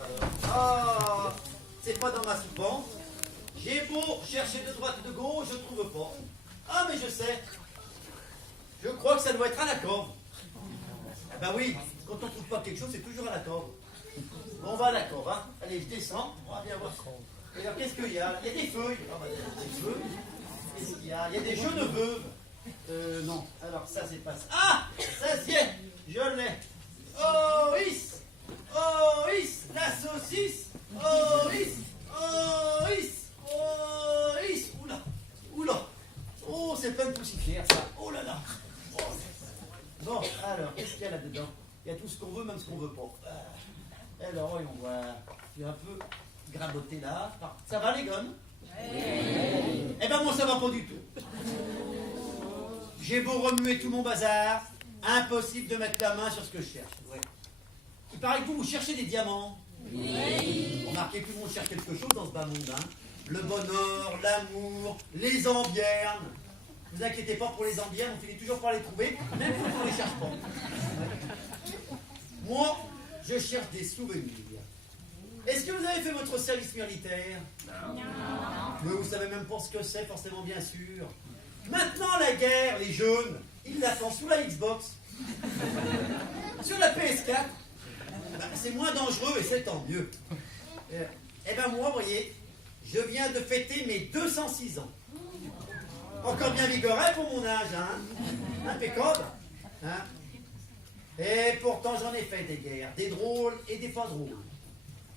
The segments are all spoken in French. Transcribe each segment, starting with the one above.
Ah, c'est pas dans ma soupente. J'ai beau chercher de droite et de gauche, je trouve pas. Ah, mais je sais. Je crois que ça doit être à la corde. Ah ben oui, quand on trouve pas quelque chose, c'est toujours à la corde. Bon, on va à la corde, hein. Allez, je descends. On va bien voir. Et alors, qu'est-ce qu'il y a? Il y a des feuilles. Ah, bah, des feuilles. Qu'est-ce qu'il y a? Il y a des jeux de veuves. Non. Alors, ça, c'est pas ça. Ah, ça, y est. Je l'ai. Oh, is. Oh, is. La saucisse. Oh, is. Oh, is. Oh, is. Oula. Oula. Oh, c'est plein de poussière, ça. Oh là là. Oh. Bon, alors, qu'est-ce qu'il y a là-dedans? Il y a tout ce qu'on veut, même ce qu'on veut pas. Alors, voyons voir. Je vais un peu graboter là. Ah, ça va, les gommes? Eh ben, moi, ça va pas du tout. J'ai beau remuer tout mon bazar, impossible de mettre la main sur ce que je cherche. Ouais. Il paraît que vous cherchez des diamants. Oui. Remarquez que tout le monde cherche quelque chose dans ce bas monde. Hein. Le bonheur, l'amour, les ambières. Ne vous inquiétez pas pour les ambières, on finit toujours par les trouver, même quand on ne les cherche pas. Moi, je cherche des souvenirs. Est-ce que vous avez fait votre service militaire? Non. Mais vous savez même pas ce que c'est, forcément, bien sûr. Maintenant, la guerre, les jeunes, ils la font sous la Xbox. Sur la PS4. Ben, c'est moins dangereux et c'est tant mieux. Eh ben moi, vous voyez, je viens de fêter mes 206 ans. Encore bien vigoreux pour mon âge, hein. Impeccable. Hein. Et pourtant, j'en ai fait des guerres, des drôles et des pas drôles.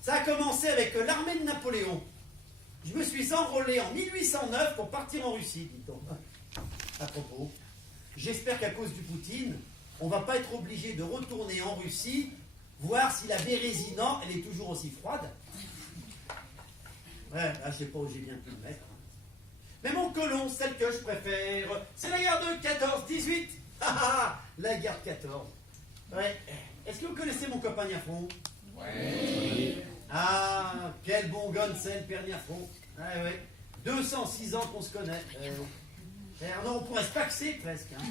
Ça a commencé avec l'armée de Napoléon. Je me suis enrôlé en 1809 pour partir en Russie, dit-on. À propos, j'espère qu'à cause du Poutine, on ne va pas être obligé de retourner en Russie, voir si la Bérésina, elle est toujours aussi froide. Ouais, là, je sais pas où j'ai bien pu le mettre. Mais mon colon, celle que je préfère, c'est la guerre de 14-18. La guerre de 14. Ouais. Est-ce que vous connaissez mon copain Niafron? Oui. Ah, quel bon gonne c'est, le père Niafron. Ah, ouais. 206 ans qu'on se connaît. Non, on pourrait se paxer presque. Hein.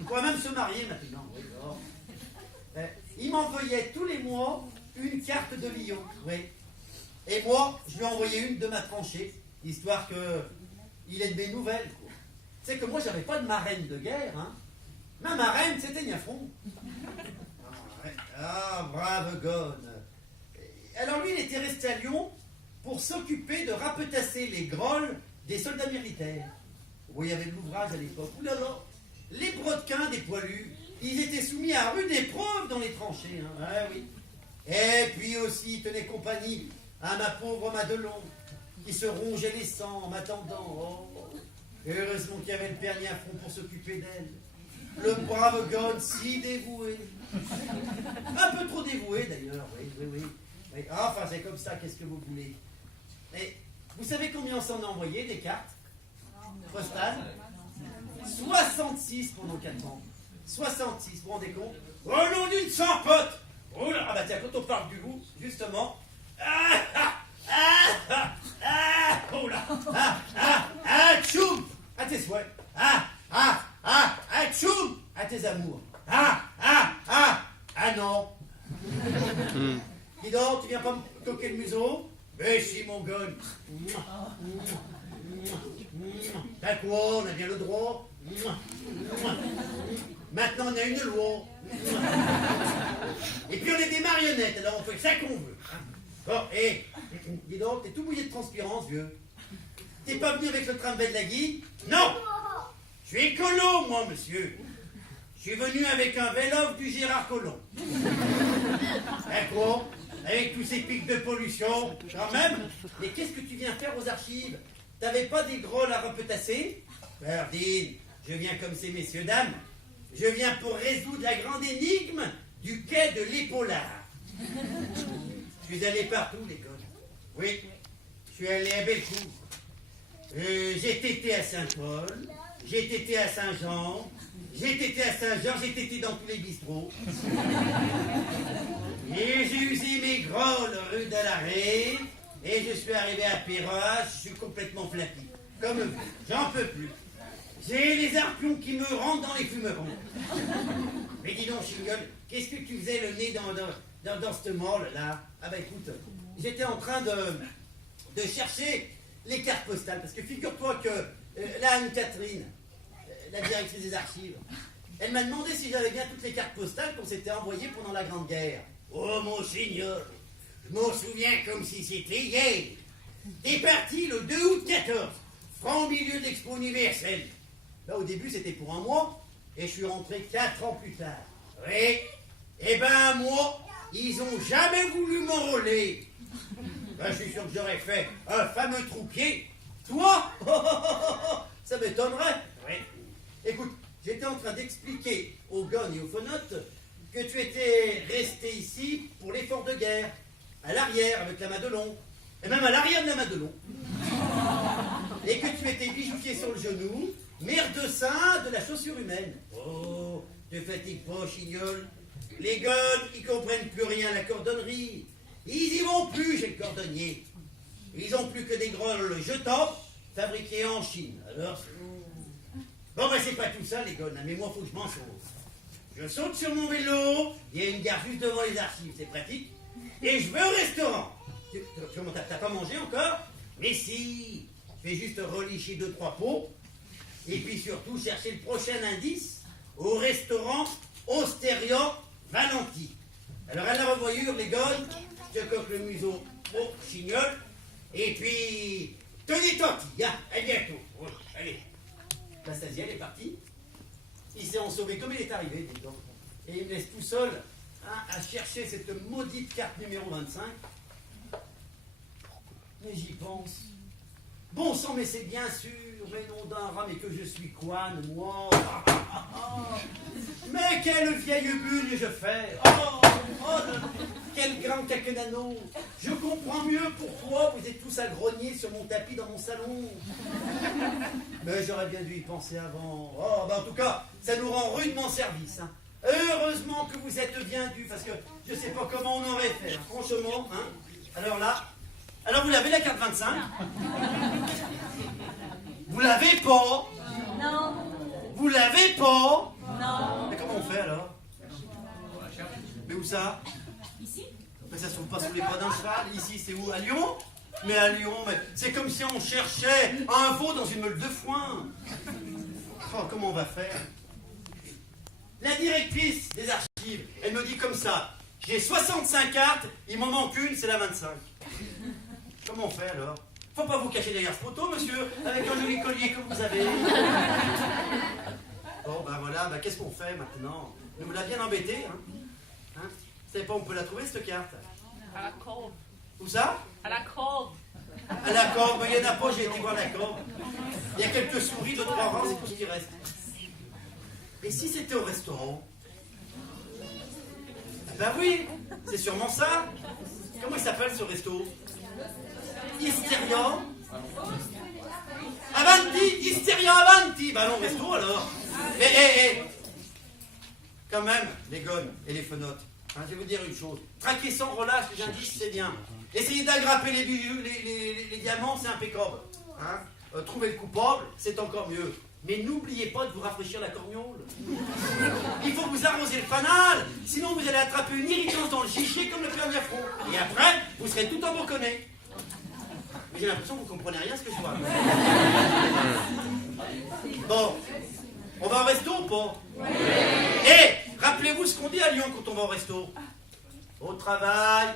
On pourrait même se marier maintenant. Oui, il m'envoyait tous les mois une carte de Lyon. Oui. Et moi, je lui envoyais une de ma tranchée, histoire qu'il ait de mes nouvelles. Quoi. Tu sais que moi, j'avais pas de marraine de guerre. Hein. Ma marraine, c'était Niafron. Ah, brave gonne. Alors lui, il était resté à Lyon pour s'occuper de rapetasser les grolles des soldats militaires. Oui, il y avait de l'ouvrage à l'époque. Ouh là là, les brodequins des poilus, ils étaient soumis à rude épreuve dans les tranchées. Hein. Ah, oui. Et puis aussi, il tenait compagnie à ma pauvre Madelon, qui se rongeait les sangs en m'attendant. Oh. Heureusement qu'il y avait le père Niafron pour s'occuper d'elle. Le brave gonne, si dévoué. Un peu trop dévoué d'ailleurs, oui. Enfin, c'est comme ça, qu'est-ce que vous voulez? Mais vous savez combien on s'en a envoyé des cartes postales? 66 pendant 4 ans. 66, vous vous rendez compte? Oh non, d'une sans pote! Oh là, ah bah tiens, quand on parle du loup, justement. Oh là! Tchoum! À tes souhaits! Tchoum! À tes amours! Ah non! Dis donc, tu viens pas me toquer le museau? Mais si, mon gonne! T'as quoi? On a bien le droit. Maintenant, on a une loi. Et puis, on est des marionnettes, alors on fait ça qu'on veut. Bon, et dis donc, t'es tout mouillé de transpirance, vieux. T'es pas venu avec le tramway de la Guy? Non! Je suis écolo, moi, monsieur. Je suis venu avec un vélo du Gérard Collomb. D'accord? Avec tous ces pics de pollution, quand même. Mais qu'est-ce que tu viens faire aux archives? T'avais pas des grolles à repetasser? Berdine, je viens comme ces messieurs dames. Je viens pour résoudre la grande énigme du quai de l'Épaulard. Je suis allé partout, les gars. Oui, je suis allé à Bellecour. J'ai tété à Saint-Paul, j'ai tété à Saint-Jean, j'ai tété à Saint-Georges, j'ai tété dans tous les bistrots. Et j'ai usé mes grolles rue de l'Arrêt, et je suis arrivé à Perras, je suis complètement flappé. Comme vous, j'en peux plus. J'ai les arpions qui me rentrent dans les fumerons. Mais dis donc, Chignol, qu'est-ce que tu faisais le nez dans ce mall-là. Ah bah écoute, j'étais en train de chercher les cartes postales, parce que figure-toi que là, Anne-Catherine, la directrice des archives, elle m'a demandé si j'avais bien toutes les cartes postales qu'on s'était envoyées pendant la Grande Guerre. Oh mon seigneur, je m'en souviens comme si c'était hier. T'es parti le 2 août 14, franc milieu de l'Expo universelle. Là, au début, c'était pour un mois, et je suis rentré 4 ans plus tard. Oui, eh ben, un mois, ils ont jamais voulu m'enrôler. Ben, je suis sûr que j'aurais fait un fameux troupier. Toi, ça m'étonnerait. Oui. Écoute, j'étais en train d'expliquer aux gones et aux phonotes que tu étais resté ici pour l'effort de guerre, à l'arrière avec la Madelon, et même à l'arrière de la Madelon, et que tu étais bijoutier sur le genou, merdecin de la chaussure humaine. Oh, te fatigue pas, chignol. Les gones, ils comprennent plus rien à la cordonnerie. Ils y vont plus chez le cordonnier. Ils ont plus que des grolles jetables fabriquées en Chine. Alors, bon, ben c'est pas tout ça, les gones, mais moi, faut que je m'en sauve. Je saute sur mon vélo, il y a une gare juste devant les archives, c'est pratique, et je vais au restaurant. T'as pas mangé encore? Mais si, je vais juste relicher 2-3 pots, et puis surtout chercher le prochain indice au restaurant Osteria Valenti. Alors à la revoyure, les gones, je te coque le museau au chignol, et puis tenez tortille, hein, à bientôt. Oh, allez. Anastasia, elle est partie. Il s'est en sauvé comme il est arrivé, dis donc. Et il me laisse tout seul hein, à chercher cette maudite carte numéro 25. Mais j'y pense. Bon sang, mais c'est bien sûr, mais non d'un rat, mais que je suis quoi, moi. Mais quelle vieille bulle je fais. Quel grand caquenano. Je comprends mieux pourquoi vous êtes tous à grogner sur mon tapis dans mon salon. Mais j'aurais bien dû y penser avant. Oh, ben en tout cas, ça nous rend rudement service. Hein. Heureusement que vous êtes bien dû, parce que je sais pas comment on aurait fait, hein, franchement. Hein. Alors là, alors vous l'avez la carte 25? Vous l'avez pas? Non. Vous l'avez pas? Non. Mais comment on fait alors? Mais où ça? Ici? Mais ça se trouve pas sous les pas d'un cheval. Ici, c'est où? À Lyon? Mais à Lyon, mais c'est comme si on cherchait un veau dans une meule de foin. Oh, comment on va faire? La directrice des archives, elle me dit comme ça, j'ai 65 cartes, il m'en manque une, c'est la 25. Comment on fait alors? Faut pas vous cacher derrière ce poteau, monsieur, avec un joli collier que vous avez. Bon, ben voilà, ben qu'est-ce qu'on fait maintenant? On vous l'a bien embêté, hein? Hein? Vous savez pas où on peut la trouver, cette carte? À la corde. Où ça? À la corde. À la corde, mais il n'y en a pas, j'ai été voir la corde. Il y a quelques souris de 3 rangs, c'est tout ce qui reste. Et si c'était au restaurant? Ah ben oui, c'est sûrement ça. Comment il s'appelle ce resto? Hysteria Avanti, Hysteria Avanti. Bah non, resto alors. Quand même, les gones et les fenotes, hein, je vais vous dire une chose. Traquer sans relâche les indices, c'est bien. Essayez d'aggrapper les bijoux, les diamants, c'est impeccable. Hein. Trouver le coupable, c'est encore mieux. Mais n'oubliez pas de vous rafraîchir la corniole. Il faut vous arroser le fanal, sinon vous allez attraper une irritance dans le chiché comme le père Niafron. Et après, vous serez tout en boconné. Mais j'ai l'impression que vous comprenez rien à ce que je vois. Bon, on va au resto ou pas? Et rappelez-vous ce qu'on dit à Lyon quand on va au resto. Au travail,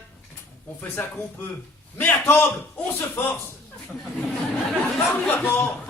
on fait ça qu'on peut. Mais à table, on se force. On va ou on va pas?